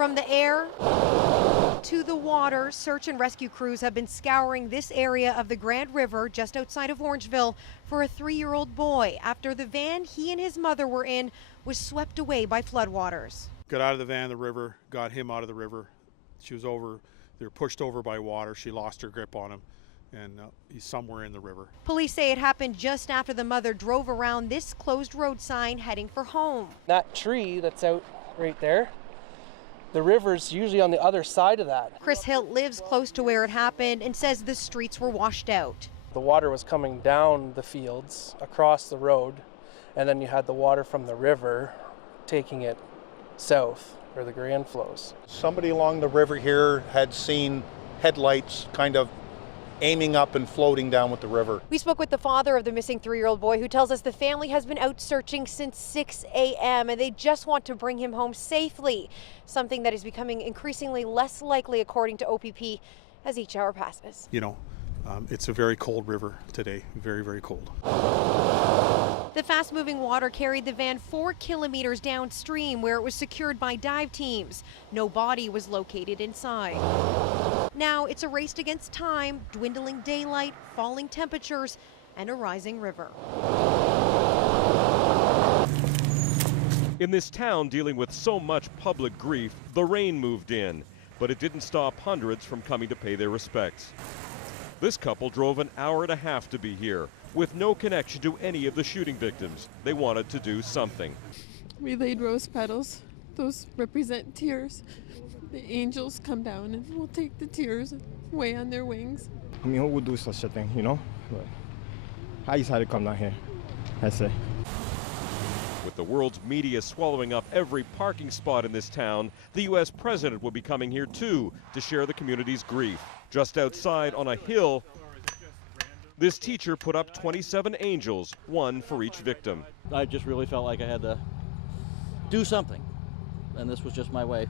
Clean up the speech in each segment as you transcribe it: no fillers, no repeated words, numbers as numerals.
From the air to the water, search and rescue crews have been scouring this area of the Grand River just outside of Orangeville for a 3-year-old boy after the van he and his mother were in was swept away by floodwaters. Got out of the van, the river, got him out of the river. She was over, they were pushed over by water. She lost her grip on him, and he's somewhere in the river. Police say it happened just after the mother drove around this closed road sign heading for home. That tree that's out right there, the river's usually on the other side of that. Chris Hilt lives close to where it happened and says the streets were washed out. The water was coming down the fields across the road, and then you had the water from the river taking it south where the Grand flows. Somebody along the river here had seen headlights kind of aiming up and floating down with the river. We spoke with the father of the missing 3-year-old boy, who tells us the family has been out searching since 6 a.m. and they just want to bring him home safely, something that is becoming increasingly less likely according to OPP as each hour passes. You know, it's a very cold river today, very, very cold. The fast-moving water carried the van 4 kilometers downstream where it was secured by dive teams. No body was located inside. Now it's a race against time, dwindling daylight, falling temperatures, and a rising river. In this town dealing with so much public grief, the rain moved in, but it didn't stop hundreds from coming to pay their respects. This couple drove an hour and a half to be here, with no connection to any of the shooting victims. They wanted to do something. We laid rose petals. Those represent tears. The angels come down and will take the tears away on their wings. I mean, who would do such a thing, you know? But I decided to come down here, I say. With the world's media swallowing up every parking spot in this town, the U.S. president will be coming here too to share the community's grief. Just outside on a hill, this teacher put up 27 angels, one for each victim. I just really felt like I had to do something, and this was just my way.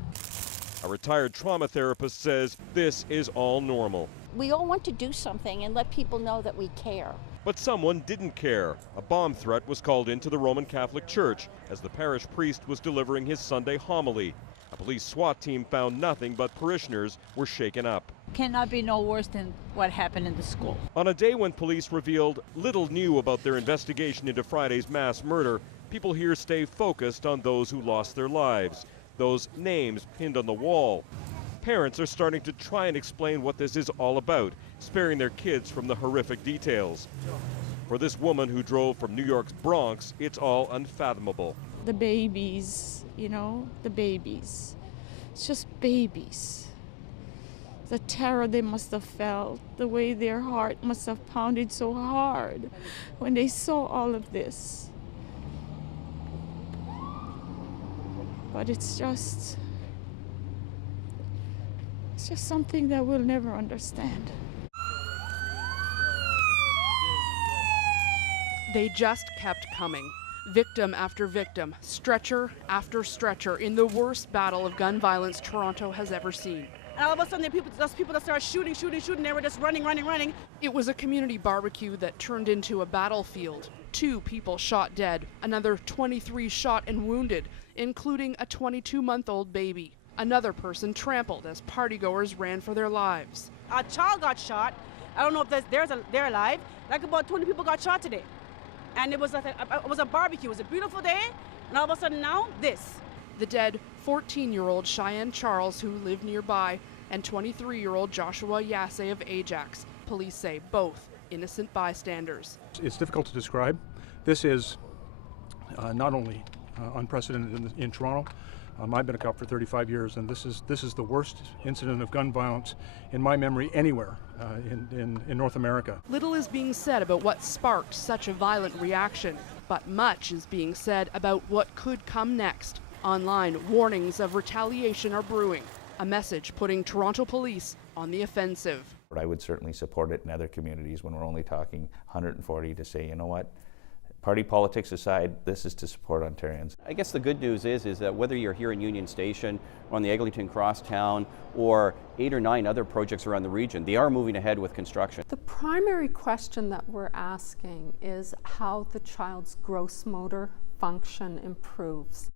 A retired trauma therapist says this is all normal. We all want to do something and let people know that we care. But someone didn't care. A bomb threat was called into the Roman Catholic Church as the parish priest was delivering his Sunday homily. A police SWAT team found nothing, but parishioners were shaken up. Cannot be no worse than what happened in the school. On a day when police revealed little new about their investigation into Friday's mass murder, people here stay focused on those who lost their lives, those names pinned on the wall. Parents are starting to try and explain what this is all about, sparing their kids from the horrific details. For this woman who drove from New York's Bronx, it's all unfathomable. The babies, you know, the babies. It's just babies. The terror they must have felt, the way their heart must have pounded so hard when they saw all of this. But it's just something that we'll never understand. They just kept coming. Victim after victim, stretcher after stretcher, in the worst battle of gun violence Toronto has ever seen. And all of a sudden, those people that started shooting, they were just running. It was a community barbecue that turned into a battlefield. 2 people shot dead, another 23 shot and wounded, including a 22-month-old baby. Another person trampled as partygoers ran for their lives. A child got shot. I don't know if they're alive. Like about 20 people got shot today. And it was a barbecue. It was a beautiful day. And all of a sudden now, this. The dead 14-year-old Cheyenne Charles, who lived nearby, and 23-year-old Joshua Yasse of Ajax. Police say both innocent bystanders. It's difficult to describe. This is not only unprecedented in Toronto. I've been a cop for 35 years, and this is the worst incident of gun violence in my memory anywhere in North America. Little is being said about what sparked such a violent reaction, but much is being said about what could come next. Online, warnings of retaliation are brewing, a message putting Toronto police on the offensive. I would certainly support it in other communities when we're only talking 140 to say, you know what, party politics aside, this is to support Ontarians. I guess the good news is that whether you're here in Union Station or on the Eglinton Crosstown or 8 or 9 other projects around the region, they are moving ahead with construction. The primary question that we're asking is how the child's gross motor function improves.